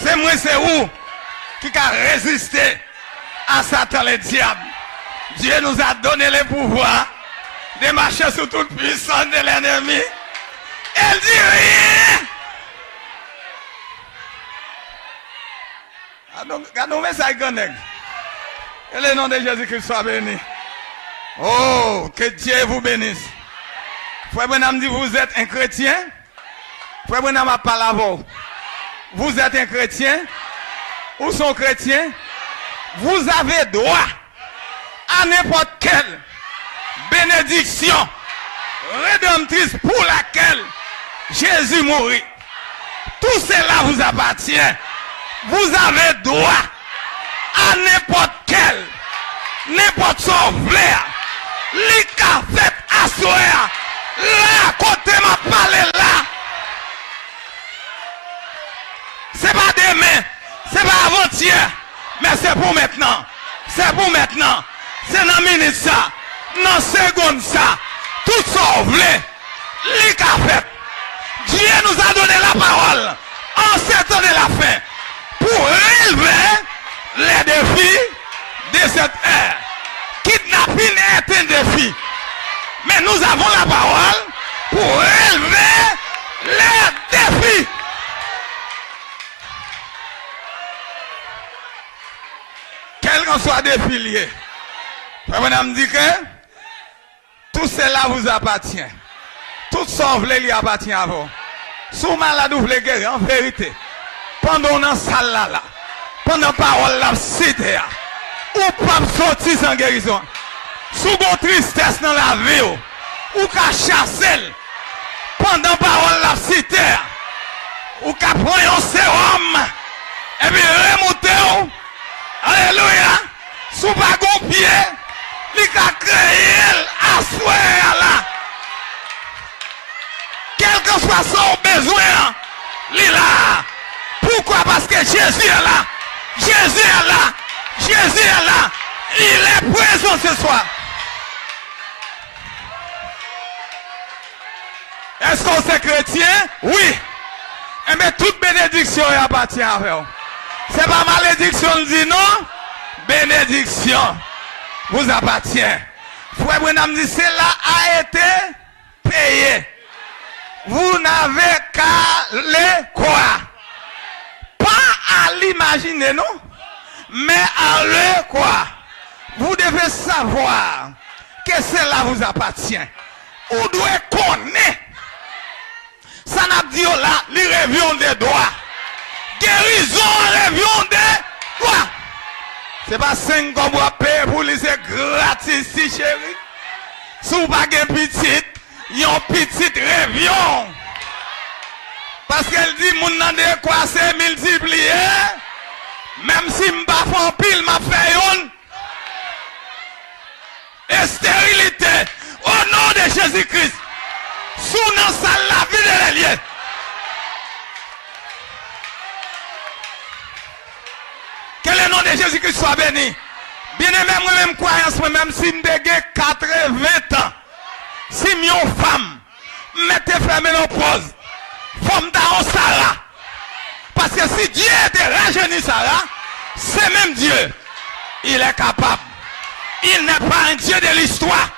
C'est moi, c'est où qui a résisté à Satan le diable. Dieu nous a donné le pouvoir de marcher sur toute puissance de l'ennemi. Elle dit rien. Regardons ça, connecte. Que le nom de Jésus-Christ soit béni. Oh, que Dieu vous bénisse. Frère Branham dit, vous êtes un chrétien? Frère Branham a parlé avant. Vous êtes un chrétien? Ou sont chrétiens? Vous avez droit à n'importe quelle bénédiction rédemptrice pour laquelle Jésus mourit. Tout cela vous appartient. Vous avez droit à n'importe son flair. Les fait asseoir. Là, côté m'a parlé là. C'est pas demain, c'est pas avant-hier, mais c'est pour maintenant. C'est pour maintenant. C'est dans minute ça, dans seconde ça. Tout sauve les fait. Dieu nous a donné la parole en ce temps de la fin pour relever les défis de cette ère. Kidnapping est un défi. Mais nous avons la parole pour relever les défis. Quel qu'en soit défi lié. Madame dit que tout cela vous appartient. Tout sauve lui appartient à vous. Sous malade ou voulez guérir en vérité. Pendant dans salle là, pendant parole la cité, ou pas sortir sans guérison. Sous vos tristesse dans la vie, ou qu'à chasser pendant parole la cité, ou qu'à prendre un sérum et puis remonter. Alléluia. Sous bagon pied, il a créé à soi là. Quel que soit son besoin, il est là. Pourquoi? Parce que Jésus est là. Jésus est là. Jésus est là. Il est présent ce soir. Est-ce qu'on est chrétien? Oui. Mais toute bénédiction appartient à vous. C'est pas malédiction dit non. Bénédiction vous appartient. Frère Branham dit cela a été payé. Vous n'avez qu'à le croire. Pas à l'imaginer, non? Mais à le croire. Vous devez savoir que cela vous appartient. Vous devez connaître. Ça n'a dit là, les révions des droits. Guérison, révions des droits. C'est pas 5 comme vous payez pour les gratis, si chérie. Si vous n'avez pas de petite, il y a une petite révion. Parce qu'elle dit, mon nom de quoi c'est multiplié. Même si je ne fais pas pile, je fais une. Et stérilité. Au nom de Jésus-Christ. Sous nos salles, la vie de l'allié. Que le nom de Jésus-Christ soit béni. Bien aimé, moi-même, croyance, même si je suis 80 ans. Si je suis une femme, mettez fermé nos pauses. Femme dans Sarah. Parce que si Dieu était rajeuni Sarah, c'est même Dieu. Il est capable. Il n'est pas un Dieu de l'histoire.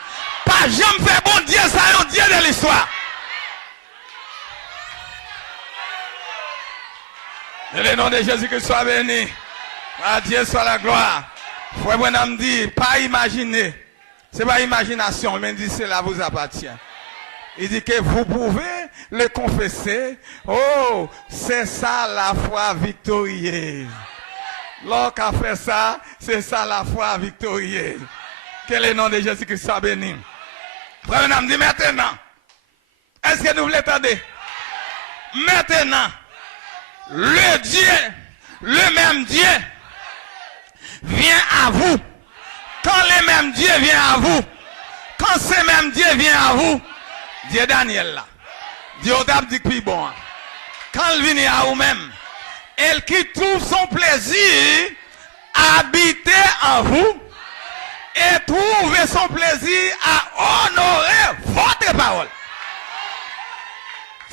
Pas jamais fait bon Dieu, ça est un Dieu de l'histoire. Que le nom de Jésus-Christ soit béni. À Dieu soit la gloire. Frère Branham dit, pas imaginer. Ce n'est pas imagination, mais il dit cela vous appartient. Il dit que vous pouvez le confesser. Oh, c'est ça la foi victorieuse. Lorsqu'on fait ça, c'est ça la foi victorieuse. Que le nom de Jésus-Christ soit béni. Frère Branham dit maintenant. Est-ce que nous voulons attendre? Maintenant, le Dieu, le même Dieu, vient à vous. Quand le même Dieu vient à vous, quand ce même Dieu vient à vous, Dieu Daniel là, Dieu dit que bon. Quand il vient à vous-même, elle qui trouve son plaisir à habiter en vous et trouve son plaisir à honorer votre parole.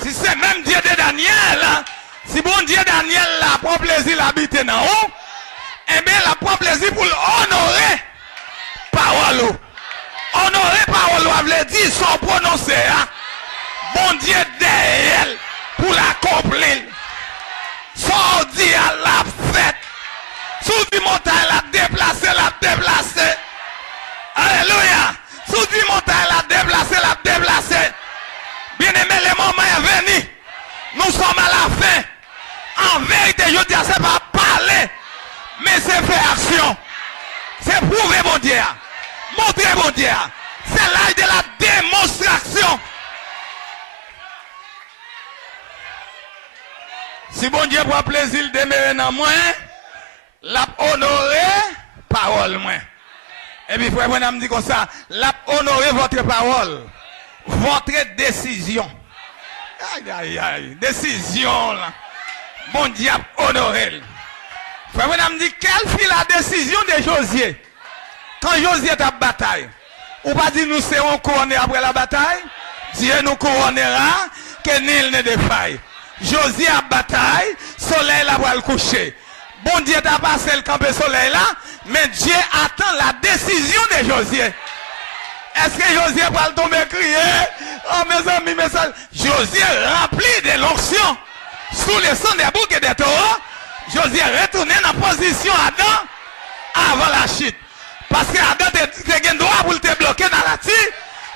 Si c'est même Dieu de Daniel, Si bon Dieu Daniel là prend plaisir d'habiter dans haut, eh bien la prend plaisir pour honorer parole. Honorer parole veut dire son prononcé. Bon Dieu derrière pour l'accomplir. Son dit à la fête. Sous du montagne la déplacer, la déplacer. Alléluia. Sous du montagne la déplacer. Bien aimé, le moment est venu. Nous sommes à la fin. En vérité, je dis, c'est pas parler, mais c'est faire action. C'est prouver mon Dieu. Montrer mon Dieu. C'est l'âge de la démonstration. Si bon Dieu prend plaisir de demeurer dans moi, l'a honoré parole moi. Et puis frère Branham dit comme ça, l'a honoré votre parole, votre décision. Aïe aïe aïe, décision là. Bon Dieu a honoré. Frère Branham dit quelle fut la décision de Josué quand Josué est à bataille. Ou pas dit nous serons couronnés après la bataille. Dieu nous couronnera que nul ne défaille. Josué a bataille, soleil là va le coucher. Bon Dieu t'a passé le camp de soleil là, mais Dieu attend la décision de Josué. Est-ce que Josué va le tomber crier? Oh mes amis, mes amis. Josué rempli de l'onction sous le sang des boucs et des taureaux. Josué retourné dans la position Adam avant la chute. Parce que Adam te un droit pour te bloquer dans la tire.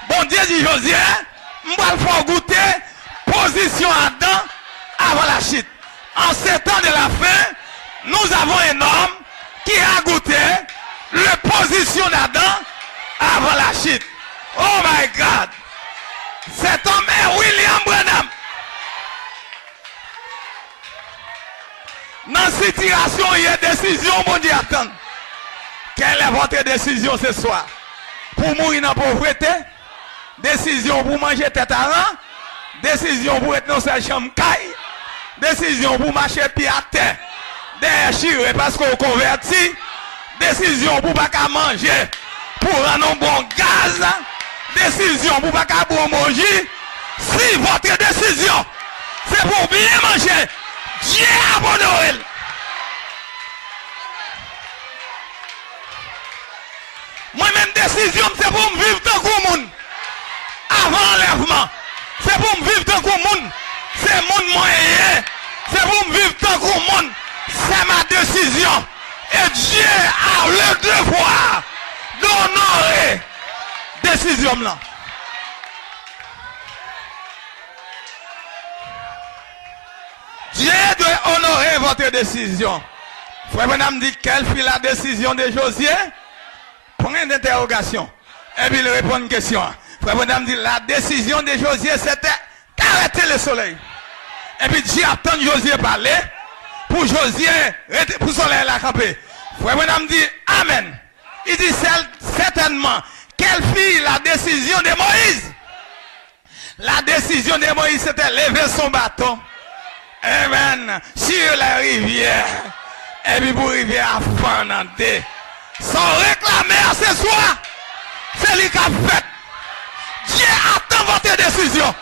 Bon Dieu dit Josué, on va le faire goûter position Adam avant la chute. En ces temps de la fin, nous avons un homme qui a goûté la position d'Adam avant la chute. Oh my God! Cet homme est William Branham. Dans cette situation, il y a décision, mon Dieu, attend. Quelle est votre décision ce soir? Pour mourir dans la pauvreté? Décision pour manger tête à rang? Décision pour être dans sa chambre caille? Décision pour marcher pied à terre? Derrière parce qu'on convertit? Décision pour ne pas manger? Pour rendre un bon gaz? Décision pour ne pas boire manger? Si votre décision, c'est pour bien manger, Dieu a honoré. Moi-même, décision, c'est pour me vivre tant que monde. Avant l'enlèvement, c'est pour me vivre tant que monde. C'est mon moyen. C'est pour me vivre tant que monde. C'est ma décision. Et Dieu a le devoir d'honorer décision là. Dieu doit honorer votre décision. Frère Branham dit quelle fut la décision de Josué? Point d'interrogation. Et puis il répond une question. Frère Branham dit la décision de Josué c'était d'arrêter le soleil. Et puis Dieu attend Josué parler pour Josué, pour le soleil la camper. Frère Branham dit Amen. Il dit certainement quelle fut la décision de Moïse? La décision de Moïse c'était lever son bâton. Amen. Sur la rivière. Et puis pour rivière à Fernandez. Sans réclamer ce soir. C'est lui qui a fait. Dieu attend votre décision.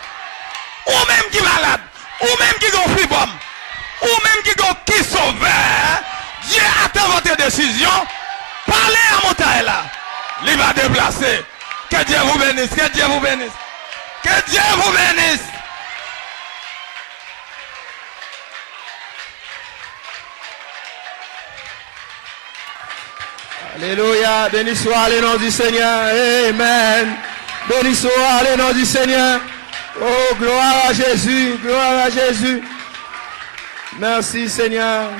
Ou même qui est malade. Ou même qui est fibrome. Ou même qui sauveur. Dieu attend votre décision. Parlez à montagne là. Il va déplacer. Que Dieu vous bénisse. Que Dieu vous bénisse. Que Dieu vous bénisse. Alléluia, béni soit le nom du Seigneur, Amen. Béni soit le nom du Seigneur. Oh, gloire à Jésus, gloire à Jésus. Merci Seigneur.